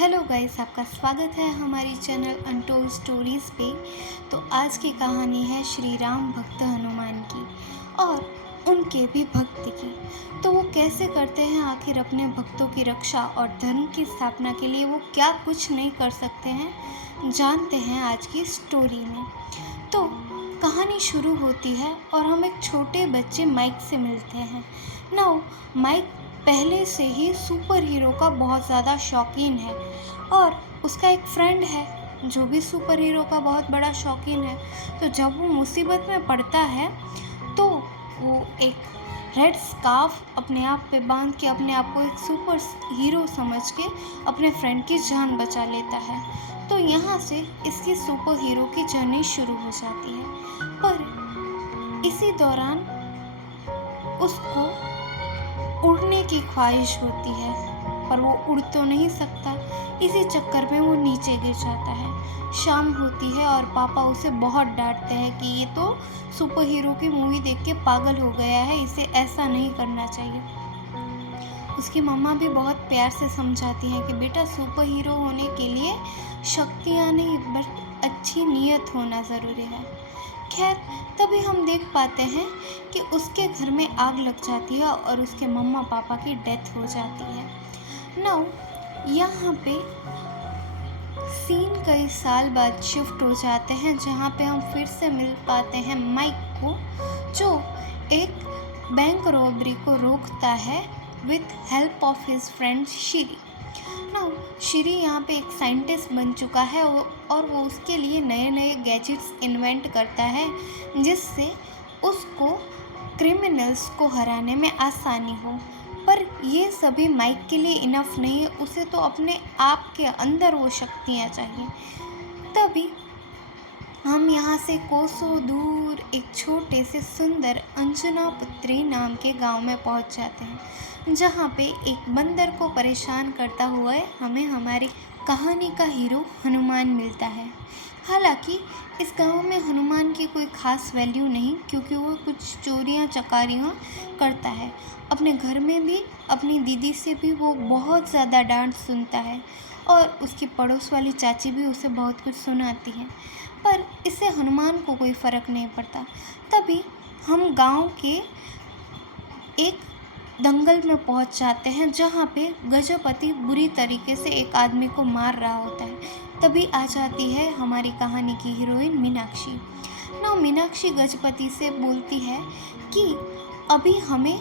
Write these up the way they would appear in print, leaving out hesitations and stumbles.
Hello guys, आपका स्वागत है हमारी चैनल अनटोल्ड स्टोरीज़ पे। तो आज की कहानी है श्री राम भक्त हनुमान की और उनके भी भक्त की। तो वो कैसे करते हैं आखिर अपने भक्तों की रक्षा और धर्म की स्थापना के लिए वो क्या कुछ नहीं कर सकते हैं, जानते हैं आज की स्टोरी में। तो कहानी शुरू होती है और हम एक छोटे बच्चे माइक से मिलते हैं। नाउ माइक पहले से ही सुपर हीरो का बहुत ज़्यादा शौकीन है और उसका एक फ्रेंड है जो भी सुपर हीरो का बहुत बड़ा शौकीन है। तो जब वो मुसीबत में पड़ता है तो वो एक रेड स्कार्फ अपने आप पे बांध के अपने आप को एक सुपर हीरो समझ के अपने फ्रेंड की जान बचा लेता है। तो यहाँ से इसकी सुपर हीरो की जर्नी शुरू हो जाती है। पर इसी दौरान उसको उड़ने की ख्वाहिश होती है, पर वो उड़ तो नहीं सकता। इसी चक्कर में वो नीचे गिर जाता है। शाम होती है और पापा उसे बहुत डांटते हैं कि ये तो सुपर हीरो की मूवी देख के पागल हो गया है, इसे ऐसा नहीं करना चाहिए। उसकी मम्मा भी बहुत प्यार से समझाती हैं कि बेटा, सुपर हीरो होने के लिए शक्तियाँ नहीं बट अच्छी नीयत होना ज़रूरी है। खैर, तभी हम देख पाते हैं कि उसके घर में आग लग जाती है और उसके मम्मा पापा की डेथ हो जाती है। नाउ यहाँ पे सीन कई साल बाद शिफ्ट हो जाते हैं, जहाँ पे हम फिर से मिल पाते हैं माइक को, जो एक बैंक रॉबरी को रोकता है with help of his friend Shri. Now Shri यहाँ पे एक साइंटिस्ट बन चुका है और वो उसके लिए नए नए गैजेट्स इन्वेंट करता है जिससे उसको क्रिमिनल्स को हराने में आसानी हो। पर ये सभी माइक के लिए इनफ नहीं है, उसे तो अपने आप के अंदर वो शक्तियाँ चाहिए। तभी हम यहाँ से कोसों दूर एक छोटे से सुंदर अंजनापुत्री नाम के गांव में पहुँच जाते हैं, जहाँ पे एक बंदर को परेशान करता हुआ हमें हमारी कहानी का हीरो हनुमान मिलता है। हालांकि इस गांव में हनुमान की कोई ख़ास वैल्यू नहीं, क्योंकि वो कुछ चोरियाँ चकारियाँ करता है। अपने घर में भी अपनी दीदी से भी वो बहुत ज़्यादा डांट सुनता है और उसकी पड़ोस वाली चाची भी उसे बहुत कुछ सुनाती है, पर इससे हनुमान को कोई फ़र्क नहीं पड़ता। तभी हम गांव के एक दंगल में पहुंच जाते हैं, जहां पे गजपति बुरी तरीके से एक आदमी को मार रहा होता है। तभी आ जाती है हमारी कहानी की हीरोइन मीनाक्षी। ना मीनाक्षी गजपति से बोलती है कि अभी हमें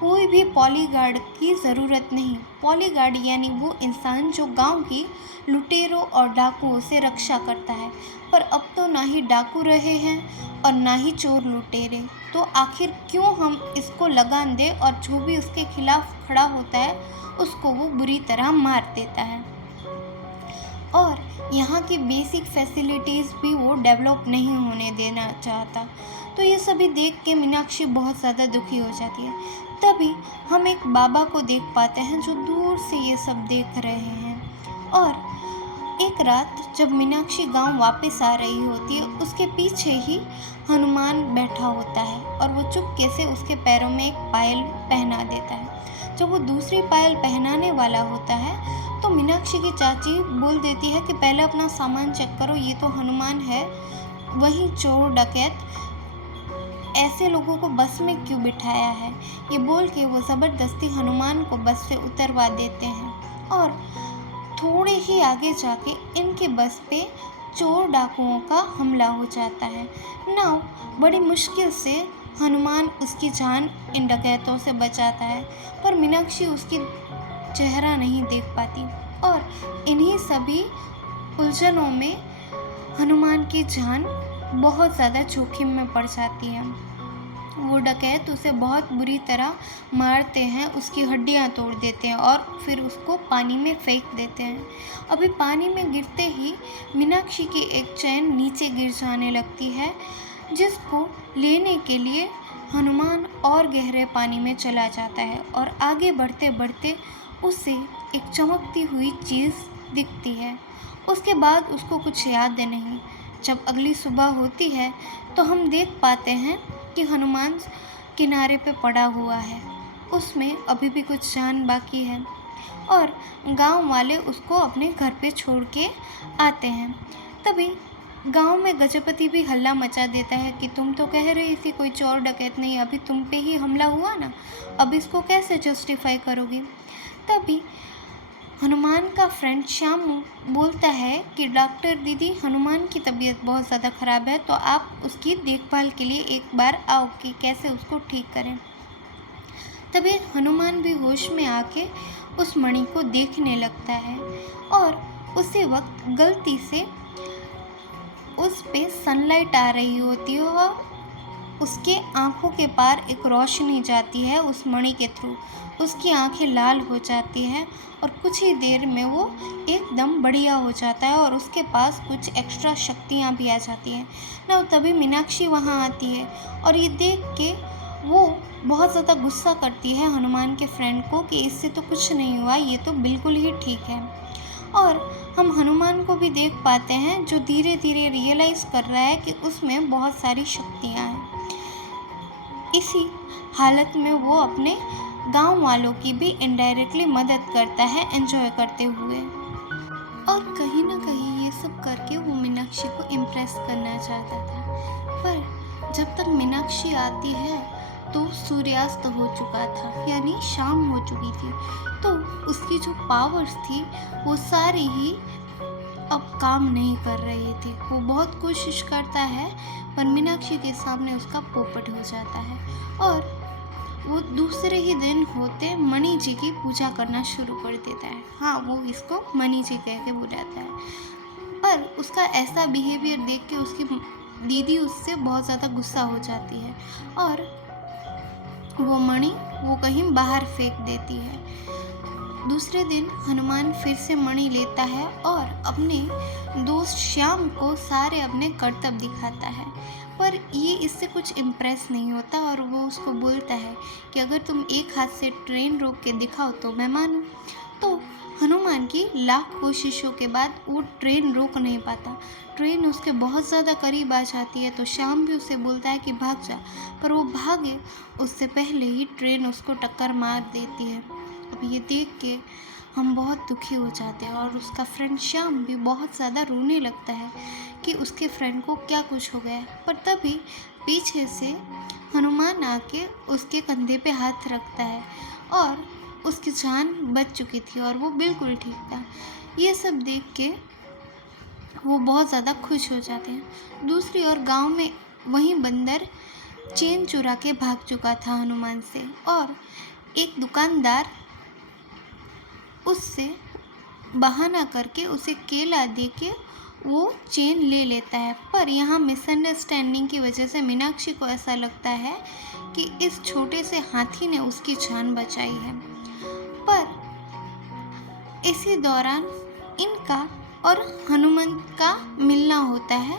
कोई भी पॉलीगार्ड की ज़रूरत नहीं। पॉलीगार्ड यानी वो इंसान जो गांव की लुटेरों और डाकुओं से रक्षा करता है, पर अब तो ना ही डाकू रहे हैं और ना ही चोर लुटेरे, तो आखिर क्यों हम इसको लगान दें, और जो भी उसके खिलाफ खड़ा होता है उसको वो बुरी तरह मार देता है। और यहाँ की बेसिक फैसिलिटीज़ भी वो डेवलप नहीं होने देना चाहता। तो ये सभी देख के मीनाक्षी बहुत ज़्यादा दुखी हो जाती है। तभी हम एक बाबा को देख पाते हैं जो दूर से ये सब देख रहे हैं। और एक रात जब मीनाक्षी गांव वापस आ रही होती है, उसके पीछे ही हनुमान बैठा होता है और वो चुपके से उसके पैरों में एक पायल पहना देता है। जब वो दूसरी पायल पहनाने वाला होता है तो मीनाक्षी की चाची बोल देती है कि पहले अपना सामान चेक करो, ये तो हनुमान है, वहीं चोर डकैत ऐसे लोगों को बस में क्यों बिठाया है। ये बोल के वो ज़बरदस्ती हनुमान को बस से उतरवा देते हैं और थोड़े ही आगे जाके इनके बस पे चोर डाकुओं का हमला हो जाता है। नाउ बड़ी मुश्किल से हनुमान उसकी जान इन डकैतों से बचाता है, पर मीनाक्षी उसकी चेहरा नहीं देख पाती और इन्हीं सभी उलझनों में हनुमान की जान बहुत ज़्यादा जोखिम में पड़ जाती है। वो डकैत उसे बहुत बुरी तरह मारते हैं, उसकी हड्डियां तोड़ देते हैं और फिर उसको पानी में फेंक देते हैं। अभी पानी में गिरते ही मीनाक्षी की एक चैन नीचे गिर जाने लगती है, जिसको लेने के लिए हनुमान और गहरे पानी में चला जाता है और आगे बढ़ते बढ़ते उसे एक चमकती हुई चीज़ दिखती है। उसके बाद उसको कुछ याद नहीं। जब अगली सुबह होती है तो हम देख पाते हैं कि हनुमान किनारे पे पड़ा हुआ है, उसमें अभी भी कुछ जान बाकी है और गांव वाले उसको अपने घर पे छोड़ के आते हैं। तभी गांव में गजपति भी हल्ला मचा देता है कि तुम तो कह रही थी कोई चोर डकैत नहीं, अभी तुम पे ही हमला हुआ ना, अब इसको कैसे जस्टिफाई करोगी। तभी हनुमान का फ्रेंड श्यामू बोलता है कि डॉक्टर दीदी, हनुमान की तबीयत बहुत ज़्यादा ख़राब है, तो आप उसकी देखभाल के लिए एक बार आओ कि कैसे उसको ठीक करें। तभी हनुमान भी होश में आके उस मणि को देखने लगता है और उसी वक्त गलती से उस पे सनलाइट आ रही होती है और उसके आँखों के पार एक रोशनी जाती है उस मणि के थ्रू। उसकी आंखें लाल हो जाती हैं और कुछ ही देर में वो एकदम बढ़िया हो जाता है और उसके पास कुछ एक्स्ट्रा शक्तियाँ भी आ जाती हैं ना। तभी मीनाक्षी वहाँ आती है और ये देख के वो बहुत ज़्यादा गुस्सा करती है हनुमान के फ्रेंड को कि इससे तो कुछ नहीं हुआ, ये तो बिल्कुल ही ठीक है। और हम हनुमान को भी देख पाते हैं जो धीरे धीरे रियलाइज़ कर रहा है कि उसमें बहुत सारी शक्तियाँ हैं। इसी हालत में वो अपने गांव वालों की भी इनडायरेक्टली मदद करता है एंजॉय करते हुए, और कहीं ना कहीं ये सब करके वो मीनाक्षी को इम्प्रेस करना चाहता था। पर जब तक मीनाक्षी आती है तो सूर्यास्त हो चुका था, यानी शाम हो चुकी थी। तो उसकी जो पावर्स थी वो सारी ही अब काम नहीं कर रही थी। वो बहुत कोशिश करता है पर मीनाक्षी के सामने उसका पोपट हो जाता है और वो दूसरे ही दिन होते मणि जी की पूजा करना शुरू कर देता है। हाँ, वो इसको मणि जी कह के बुलाता है। पर उसका ऐसा बिहेवियर देख के उसकी दीदी उससे बहुत ज़्यादा गुस्सा हो जाती है और वो मणि वो कहीं बाहर फेंक देती है। दूसरे दिन हनुमान फिर से मणि लेता है और अपने दोस्त श्याम को सारे अपने करतब दिखाता है, पर ये इससे कुछ इम्प्रेस नहीं होता और वो उसको बोलता है कि अगर तुम एक हाथ से ट्रेन रोक के दिखाओ तो मैं मानूं। तो हनुमान की लाख कोशिशों के बाद वो ट्रेन रोक नहीं पाता। ट्रेन उसके बहुत ज़्यादा करीब आ जाती है तो श्याम भी उसे बोलता है कि भाग जा, पर वो भागे उससे पहले ही ट्रेन उसको टक्कर मार देती है। अब ये देख के हम बहुत दुखी हो जाते हैं और उसका फ्रेंड श्याम भी बहुत ज़्यादा रोने लगता है कि उसके फ्रेंड को क्या कुछ हो गया है। पर तभी पीछे से हनुमान आके उसके कंधे पे हाथ रखता है और उसकी जान बच चुकी थी और वो बिल्कुल ठीक था। ये सब देख के वो बहुत ज़्यादा खुश हो जाते हैं। दूसरी ओर गांव में वही बंदर चेन चुरा के भाग चुका था हनुमान से और एक दुकानदार उससे बहाना करके उसे केला दे के वो चेन ले लेता है। पर यहाँ मिसअंडरस्टैंडिंग की वजह से मीनाक्षी को ऐसा लगता है कि इस छोटे से हाथी ने उसकी जान बचाई है। पर इसी दौरान इनका और हनुमंत का मिलना होता है।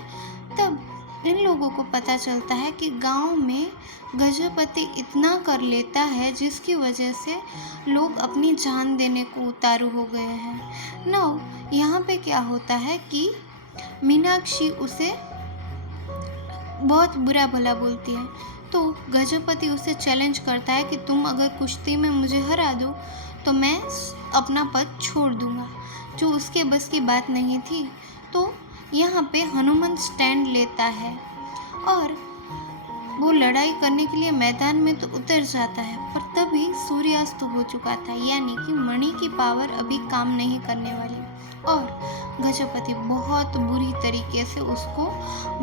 तब इन लोगों को पता चलता है कि गांव में गजपति इतना कर लेता है जिसकी वजह से लोग अपनी जान देने को उतारू हो गए हैं। नाउ यहाँ पे क्या होता है कि मीनाक्षी उसे बहुत बुरा भला बोलती है तो गजपति उसे चैलेंज करता है कि तुम अगर कुश्ती में मुझे हरा दो तो मैं अपना पद छोड़ दूंगा, जो उसके बस की बात नहीं थी। तो यहाँ पे हनुमान स्टैंड लेता है और वो लड़ाई करने के लिए मैदान में तो उतर जाता है, पर तभी सूर्यास्त हो चुका था, यानी कि मणि की पावर अभी काम नहीं करने वाली और गजपति बहुत बुरी तरीके से उसको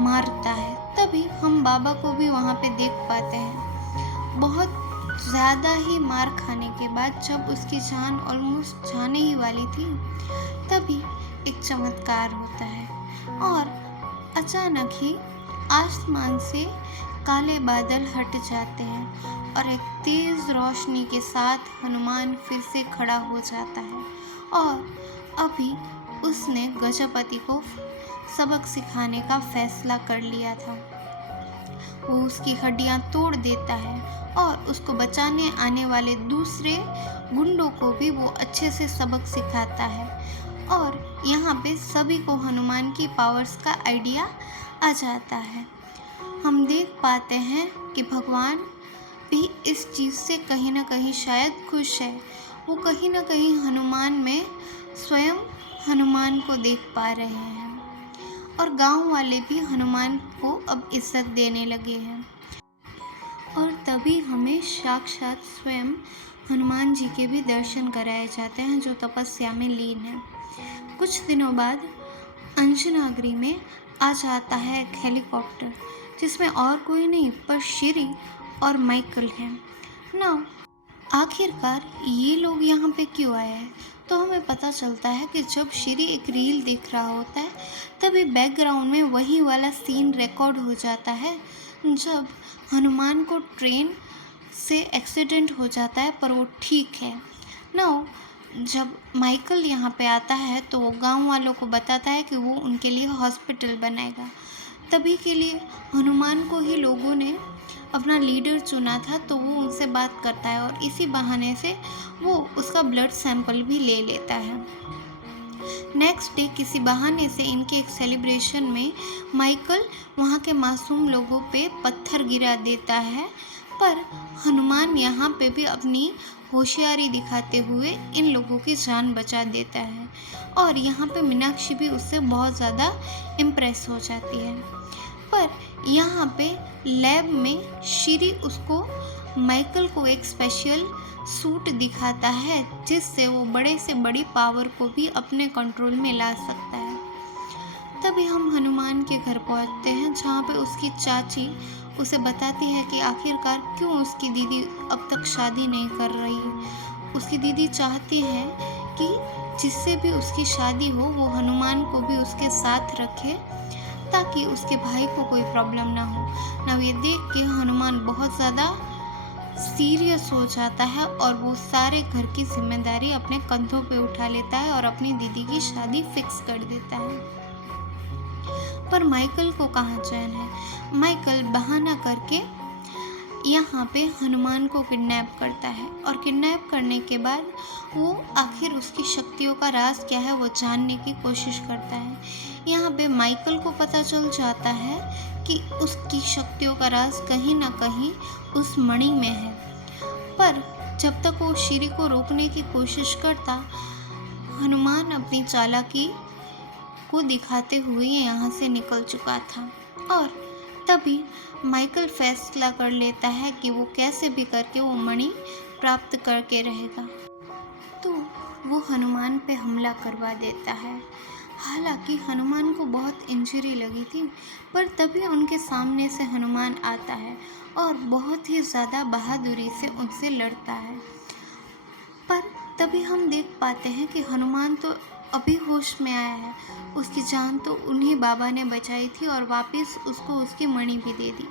मारता है। तभी हम बाबा को भी वहाँ पे देख पाते हैं। बहुत ज़्यादा ही मार खाने के बाद जब उसकी जान ऑलमोस्ट जाने ही वाली थी, तभी एक चमत्कार होता है और अचानक ही आसमान से काले बादल हट जाते हैं और एक तेज़ रोशनी के साथ हनुमान फिर से खड़ा हो जाता है और अभी उसने गजपति को सबक सिखाने का फैसला कर लिया था। वो उसकी हड्डियां तोड़ देता है और उसको बचाने आने वाले दूसरे गुंडों को भी वो अच्छे से सबक सिखाता है और यहाँ पे सभी को हनुमान की पावर्स का आइडिया आ जाता है। हम देख पाते हैं कि भगवान भी इस चीज़ से कहीं ना कहीं शायद खुश है वो कहीं ना कहीं हनुमान में स्वयं हनुमान को देख पा रहे हैं और गांव वाले भी हनुमान को अब इज्जत देने लगे हैं। और तभी हमें साक्षात स्वयं हनुमान जी के भी दर्शन कराए जाते हैं जो तपस्या में लीन है। कुछ दिनों बाद अंजनागिरी में आ जाता है एक हेलीकॉप्टर जिसमें और कोई नहीं पर श्री और माइकल हैं। नाउ आखिरकार ये लोग यहाँ पे क्यों आए हैं, तो हमें पता चलता है कि जब श्री एक रील देख रहा होता है तभी बैकग्राउंड में वही वाला सीन रिकॉर्ड हो जाता है जब हनुमान को ट्रेन से एक्सीडेंट हो जाता है पर वो ठीक है। नाउ जब माइकल यहाँ पे आता है तो वो गांव वालों को बताता है कि वो उनके लिए हॉस्पिटल बनाएगा। तभी के लिए हनुमान को ही लोगों ने अपना लीडर चुना था, तो वो उनसे बात करता है और इसी बहाने से वो उसका ब्लड सैंपल भी ले लेता है। नेक्स्ट डे किसी बहाने से इनके एक सेलिब्रेशन में माइकल वहाँ के मासूम लोगों पे पत्थर गिरा देता है, पर हनुमान यहाँ पे भी अपनी होशियारी दिखाते हुए इन लोगों की जान बचा देता है और यहाँ पे मीनाक्षी भी उससे बहुत ज़्यादा इम्प्रेस हो जाती है। पर यहाँ पे लैब में श्री उसको माइकल को एक स्पेशल सूट दिखाता है जिससे वो बड़े से बड़ी पावर को भी अपने कंट्रोल में ला सकता है। तभी हम हनुमान के घर पहुँचते हैं जहाँ पे उसकी चाची उसे बताती है कि आखिरकार क्यों उसकी दीदी अब तक शादी नहीं कर रही है। उसकी दीदी चाहती है कि जिससे भी उसकी शादी हो वो हनुमान को भी उसके साथ रखे ताकि उसके भाई को कोई प्रॉब्लम ना हो। ना ये देख के हनुमान बहुत ज़्यादा सीरियस हो जाता है और वो सारे घर की जिम्मेदारी अपने कंधों पे उठा लेता है और अपनी दीदी की शादी फिक्स कर देता है। पर माइकल को कहाँ चैन है। माइकल बहाना करके यहाँ पे हनुमान को किडनैप करता है और किडनैप करने के बाद वो आखिर उसकी शक्तियों का राज क्या है वो जानने की कोशिश करता है। यहाँ पे माइकल को पता चल जाता है कि उसकी शक्तियों का राज कहीं ना कहीं उस मणि में है, पर जब तक वो श्री को रोकने की कोशिश करता हनुमान अपनी चालाकी को दिखाते हुए यहाँ से निकल चुका था। और तभी माइकल फैसला कर लेता है कि वो कैसे भी करके वो मणि प्राप्त करके रहेगा, तो वो हनुमान पे हमला करवा देता है। हालांकि हनुमान को बहुत इंजरी लगी थी, पर तभी उनके सामने से हनुमान आता है और बहुत ही ज़्यादा बहादुरी से उनसे लड़ता है। पर तभी हम देख पाते हैं कि हनुमान तो अभी होश में आया है, उसकी जान तो उन्हीं बाबा ने बचाई थी और वापस उसको उसकी मणि भी दे दी।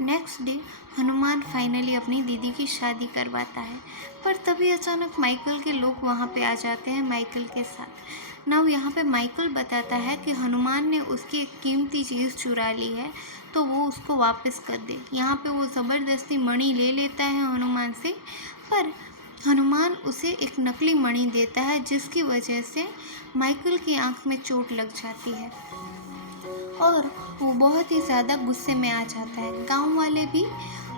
नेक्स्ट डे हनुमान फाइनली अपनी दीदी की शादी करवाता है, पर तभी अचानक माइकल के लोग वहाँ पे आ जाते हैं माइकल के साथ। नाउ यहाँ पे माइकल बताता है कि हनुमान ने उसकी एक कीमती चीज़ चुरा ली है तो वो उसको वापस कर दे। यहाँ पे वो ज़बरदस्ती मणि ले लेता है हनुमान से, पर हनुमान उसे एक नकली मणि देता है जिसकी वजह से माइकल की आंख में चोट लग जाती है और वो बहुत ही ज़्यादा गुस्से में आ जाता है। गांव वाले भी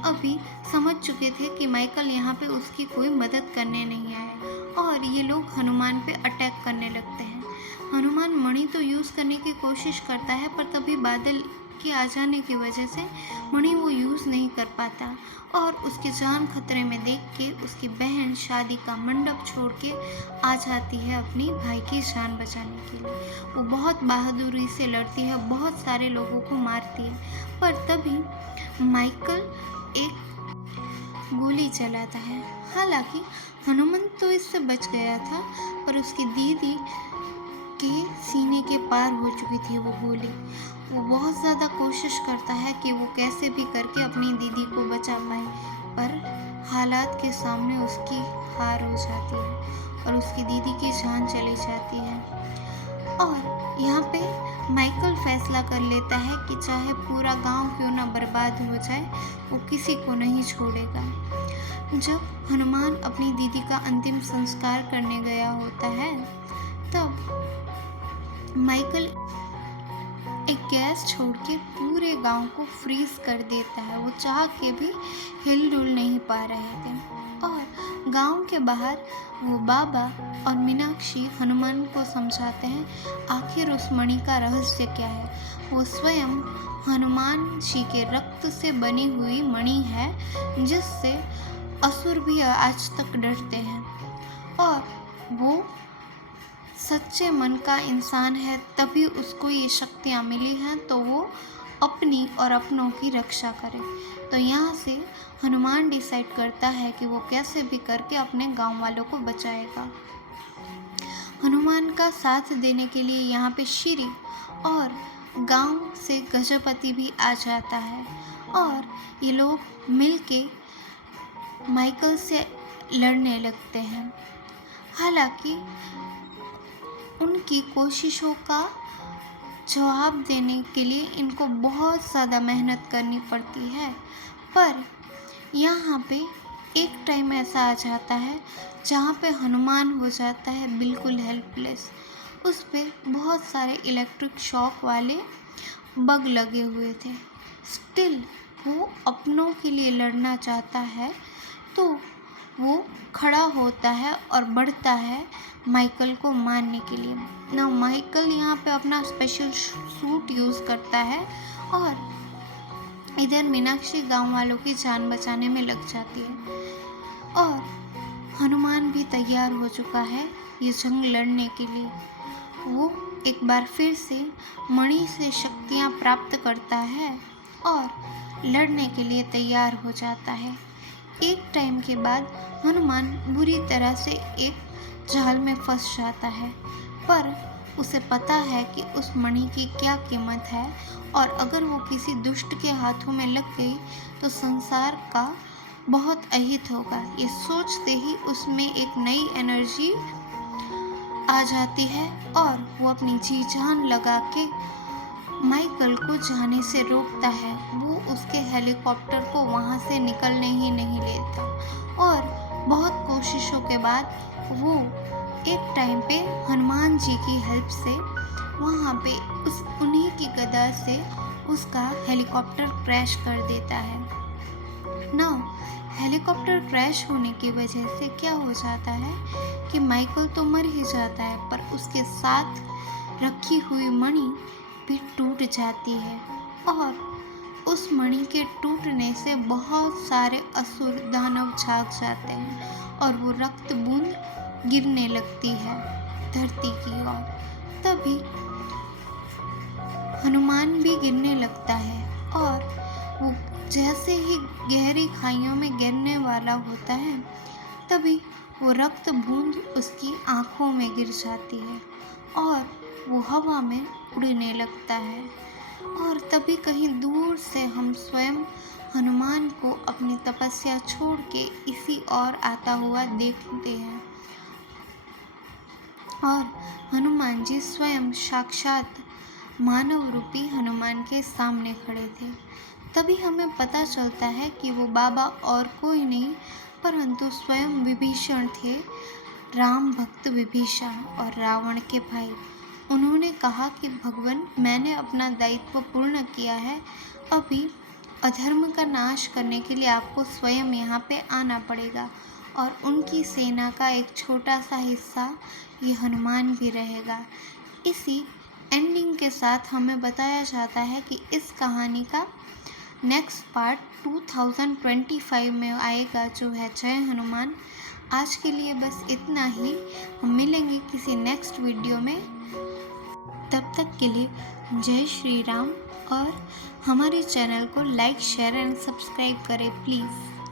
अभी समझ चुके थे कि माइकल यहाँ पे उसकी कोई मदद करने नहीं आया और ये लोग हनुमान पे अटैक करने लगते हैं। हनुमान मणि तो यूज़ करने की कोशिश करता है, पर तभी बादल के आ जाने की वजह से मणि वो यूज़ नहीं कर पाता और उसकी जान खतरे में देख के उसकी बहन शादी का मंडप छोड़ के आ जाती है अपनी भाई की जान बचाने के लिए। वो बहुत बहादुरी से लड़ती है, बहुत सारे लोगों को मारती है, पर तभी माइकल एक गोली चलाता है। हालांकि हनुमान तो इससे बच गया था, पर उसकी दीदी के सीने के पार हो चुकी थी वो गोली। वो बहुत ज़्यादा कोशिश करता है कि वो कैसे भी करके अपनी दीदी को बचा पाए, पर हालात के सामने उसकी हार हो जाती है और उसकी दीदी की जान चली जाती है। और यहाँ पे माइकल फैसला कर लेता है कि चाहे पूरा गांव क्यों ना बर्बाद हो जाए, वो किसी को नहीं छोड़ेगा। जब हनुमान अपनी दीदी का अंतिम संस्कार करने गया होता है तब माइकल एक गैस छोड़ के पूरे गांव को फ्रीज कर देता है। वो चाह के भी हिल डुल नहीं पा रहे थे और गांव के बाहर वो बाबा और मीनाक्षी हनुमान को समझाते हैं आखिर उस मणि का रहस्य क्या है। वो स्वयं हनुमान जी के रक्त से बनी हुई मणि है जिससे असुर भी आज तक डरते हैं, और वो सच्चे मन का इंसान है, तभी उसको ये शक्तियाँ मिली हैं तो वो अपनी और अपनों की रक्षा करे। तो यहाँ से हनुमान डिसाइड करता है कि वो कैसे भी करके अपने गांव वालों को बचाएगा। हनुमान का साथ देने के लिए यहाँ पे श्री और गांव से गजपति भी आ जाता है, और ये लोग मिलके माइकल से लड़ने लगते हैं। हालांकि उनकी कोशिशों का जवाब देने के लिए इनको बहुत ज़्यादा मेहनत करनी पड़ती है, पर यहाँ पे एक टाइम ऐसा आ जाता है जहाँ पे हनुमान हो जाता है बिल्कुल हेल्पलेस। उस पे बहुत सारे इलेक्ट्रिक शॉक वाले बग लगे हुए थे। स्टिल वो अपनों के लिए लड़ना चाहता है, तो वो खड़ा होता है और बढ़ता है माइकल को मारने के लिए। ना माइकल यहाँ पे अपना स्पेशल सूट यूज़ करता है, और इधर मीनाक्षी गांव वालों की जान बचाने में लग जाती है, और हनुमान भी तैयार हो चुका है ये जंग लड़ने के लिए। वो एक बार फिर से मणि से शक्तियाँ प्राप्त करता है और लड़ने के लिए तैयार हो जाता है। एक टाइम के बाद हनुमान बुरी तरह से एक जाल में फंस जाता है, पर उसे पता है कि उस मणि की क्या कीमत है, और अगर वो किसी दुष्ट के हाथों में लग गई तो संसार का बहुत अहित होगा। ये सोचते ही उसमें एक नई एनर्जी आ जाती है, और वो अपनी जी जान लगा के माइकल को जाने से रोकता है। वो उसके हेलीकॉप्टर को वहाँ से निकलने ही नहीं देता, और बहुत कोशिशों के बाद वो एक टाइम पे हनुमान जी की हेल्प से वहाँ पे उन्हीं की गदा से उसका हेलीकॉप्टर क्रैश कर देता है। नाउ हेलीकॉप्टर क्रैश होने की वजह से क्या हो जाता है कि माइकल तो मर ही जाता है, पर उसके साथ रखी हुई मणि भी टूट जाती है, और उस मणि के टूटने से बहुत सारे असुर दानव जाग जाते हैं, और वो रक्त बूंद गिरने लगती है धरती की ओर। तभी हनुमान भी गिरने लगता है, और वो जैसे ही गहरी खाइयों में गिरने वाला होता है, तभी वो रक्त बूंद उसकी आँखों में गिर जाती है, और वो हवा में उड़ने लगता है। और तभी कहीं दूर से हम स्वयं हनुमान को अपनी तपस्या छोड़ के इसी ओर आता हुआ देखते हैं, और हनुमान जी स्वयं साक्षात मानव रूपी हनुमान के सामने खड़े थे। तभी हमें पता चलता है कि वो बाबा और कोई नहीं परंतु स्वयं विभीषण थे, राम भक्त विभीषण और रावण के भाई। उन्होंने कहा कि भगवान, मैंने अपना दायित्व पूर्ण किया है, अभी अधर्म का नाश करने के लिए आपको स्वयं यहाँ पे आना पड़ेगा, और उनकी सेना का एक छोटा सा हिस्सा ये हनुमान भी रहेगा। इसी एंडिंग के साथ हमें बताया जाता है कि इस कहानी का नेक्स्ट पार्ट 2025 में आएगा, जो है जय हनुमान। आज के लिए बस इतना ही, हम मिलेंगे किसी नेक्स्ट वीडियो में। तब तक के लिए जय श्री राम, और हमारे चैनल को लाइक शेयर एंड सब्सक्राइब करें प्लीज़।